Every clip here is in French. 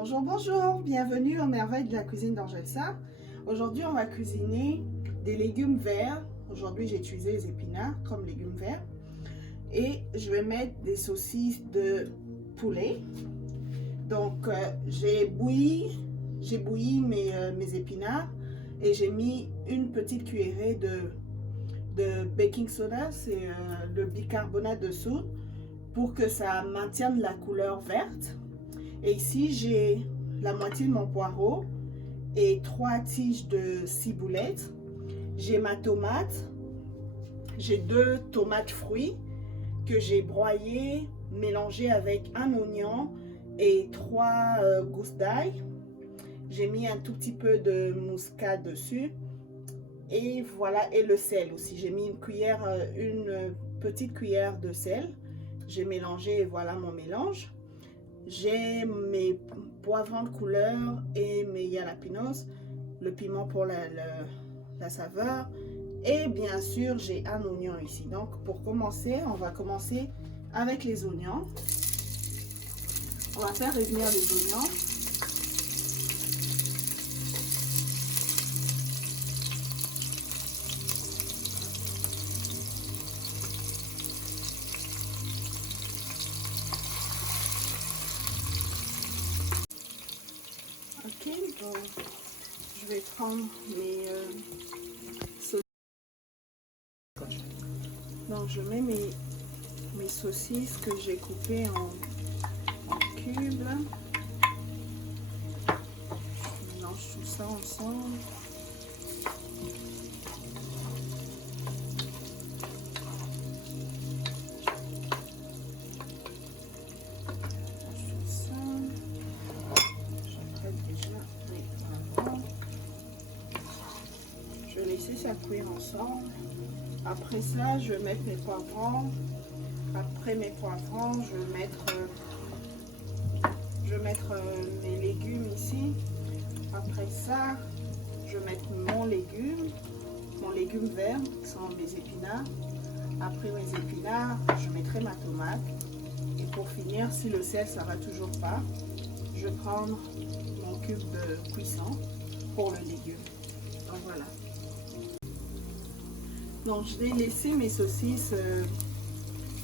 Bonjour, bonjour, bienvenue aux merveilles de la cuisine d'Angelsa. Aujourd'hui, on va cuisiner des légumes verts. Aujourd'hui, j'ai utilisé les épinards comme légumes verts. Et je vais mettre des saucisses de poulet. Donc, j'ai bouilli mes épinards et j'ai mis une petite cuillerée de baking soda, c'est le bicarbonate de soude, pour que ça maintienne la couleur verte. Et ici, j'ai la moitié de mon poireau et 3 tiges de ciboulette. J'ai ma tomate. J'ai 2 tomates fruits que j'ai broyées, mélangées avec un oignon et 3 gousses d'ail. J'ai mis un tout petit peu de muscade dessus. Et voilà, et le sel aussi. J'ai mis une petite cuillère de sel. J'ai mélangé et voilà mon mélange. J'ai mes poivrons de couleur et mes jalapenos, le piment pour la saveur. Et bien sûr, j'ai un oignon ici. Donc, pour commencer, on va commencer avec les oignons. On va faire revenir les oignons. Ok, donc je vais prendre mes saucisses. Donc je mets mes saucisses que j'ai coupées en cubes. Je mélange tout ça ensemble. Je vais laisser ça cuire ensemble. Après ça, je vais mettre mes poivrons. Après mes poivrons, je vais mettre mes légumes ici. Après ça, je vais mettre mon légume vert, qui sont mes épinards. Après mes épinards, je mettrai ma tomate. Et pour finir, si le sel, ça va toujours pas, je vais prendre mon cube de cuisson pour le légume. Donc voilà. Donc je vais laisser mes saucisses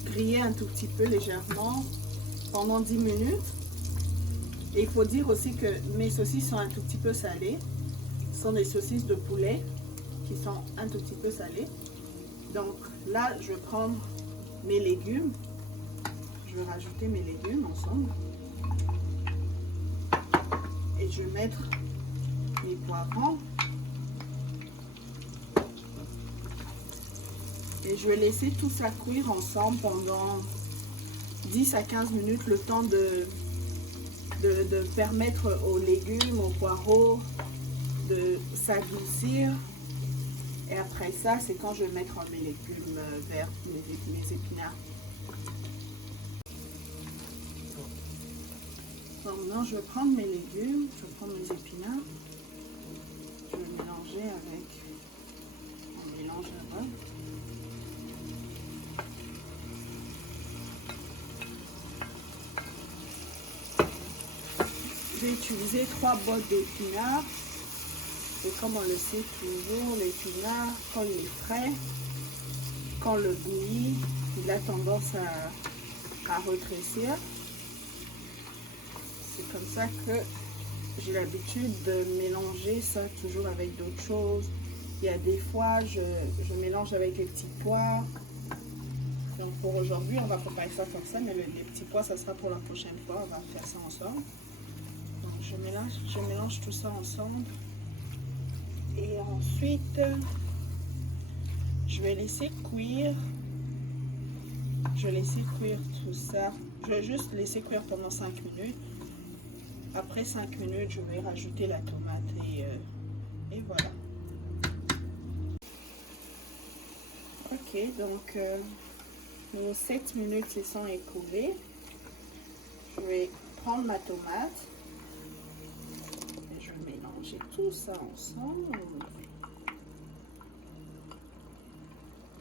griller un tout petit peu légèrement pendant 10 minutes. Et il faut dire aussi que mes saucisses sont un tout petit peu salées. Ce sont des saucisses de poulet qui sont un tout petit peu salées. Donc là, je vais prendre mes légumes. Je vais rajouter mes légumes ensemble. Et je vais mettre mes poivrons. Et je vais laisser tout ça cuire ensemble pendant 10 à 15 minutes, le temps de permettre aux légumes, aux poireaux de s'adoucir. Et après ça, c'est quand je vais mettre mes légumes verts, mes épinards. Donc maintenant, je vais prendre mes légumes, je vais prendre mes épinards. Je vais mélanger avec mon mélange là-bas. J'ai utilisé 3 bottes d'épinards. Et comme on le sait toujours, l'épinard, quand il est frais, quand le bouillit, il a tendance à rétrécir. C'est comme ça que j'ai l'habitude de mélanger ça toujours avec d'autres choses. Il y a des fois, je mélange avec les petits pois. Donc pour aujourd'hui, on va préparer ça comme ça, mais les petits pois, ça sera pour la prochaine fois. On va faire ça ensemble. Donc je mélange tout ça ensemble. Et ensuite, je vais laisser cuire. Je vais laisser cuire tout ça. Je vais juste laisser cuire pendant 5 minutes. Après 5 minutes, je vais rajouter la tomate et voilà. Ok, donc nos 7 minutes se sont écoulées. Je vais prendre ma tomate. Je vais mélanger tout ça ensemble.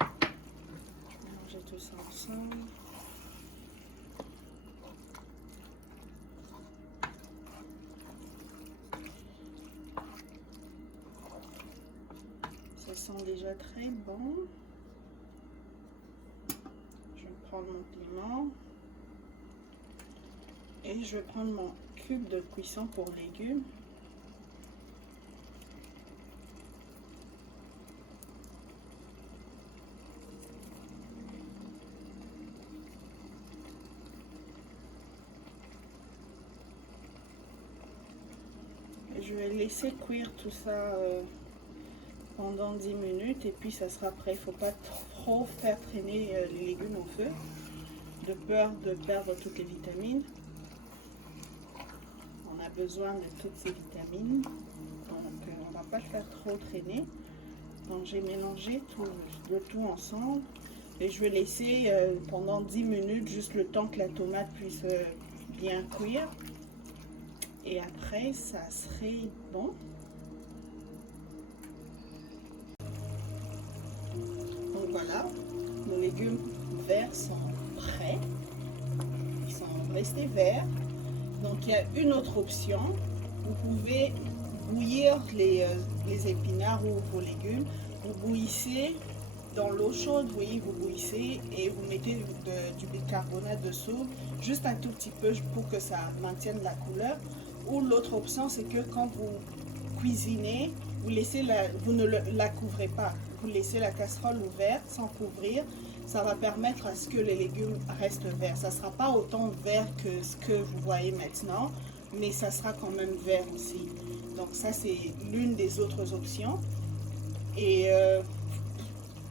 Je vais mélanger tout ça ensemble. sent déjà très bon. Je vais prendre mon piment. Et je vais prendre mon cube de cuisson pour légumes. Je vais laisser cuire tout ça pendant 10 minutes et puis ça sera prêt. Il ne faut pas trop faire traîner les légumes au feu, de peur de perdre toutes les vitamines. On a besoin de toutes ces vitamines, donc on ne va pas le faire trop traîner. Donc j'ai mélangé le tout ensemble et je vais laisser pendant 10 minutes, juste le temps que la tomate puisse bien cuire. Et après, ça serait bon. Donc voilà, nos légumes verts sont prêts. Ils sont restés verts. Donc il y a une autre option. Vous pouvez bouillir les épinards ou vos légumes. Vous bouillissez dans l'eau chaude, vous voyez, vous bouillissez et vous mettez du bicarbonate de soude, juste un tout petit peu pour que ça maintienne la couleur. Ou l'autre option, c'est que quand vous cuisinez, vous ne la couvrez pas. Vous laissez la casserole ouverte sans couvrir. Ça va permettre à ce que les légumes restent verts. Ça ne sera pas autant vert que ce que vous voyez maintenant, mais ça sera quand même vert aussi. Donc ça, c'est l'une des autres options. Et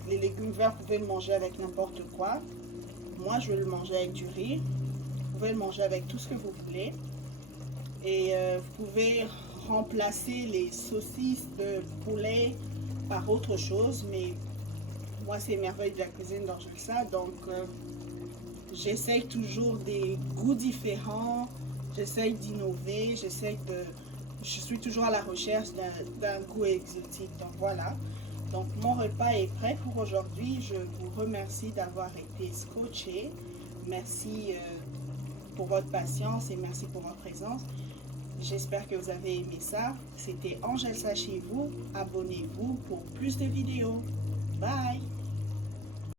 les légumes verts, vous pouvez le manger avec n'importe quoi. Moi, je vais le manger avec du riz. Vous pouvez le manger avec tout ce que vous voulez. Et vous pouvez remplacer les saucisses de poulet par autre chose, mais moi c'est merveille de la cuisine d'Angélsa, donc j'essaye toujours des goûts différents, j'essaye d'innover, je suis toujours à la recherche d'un goût exotique. Donc voilà, donc mon repas est prêt pour aujourd'hui. Je vous remercie d'avoir été scotché. Merci pour votre patience et merci pour votre présence. J'espère que vous avez aimé ça. C'était Angélsa chez vous. Abonnez-vous pour plus de vidéos. Bye!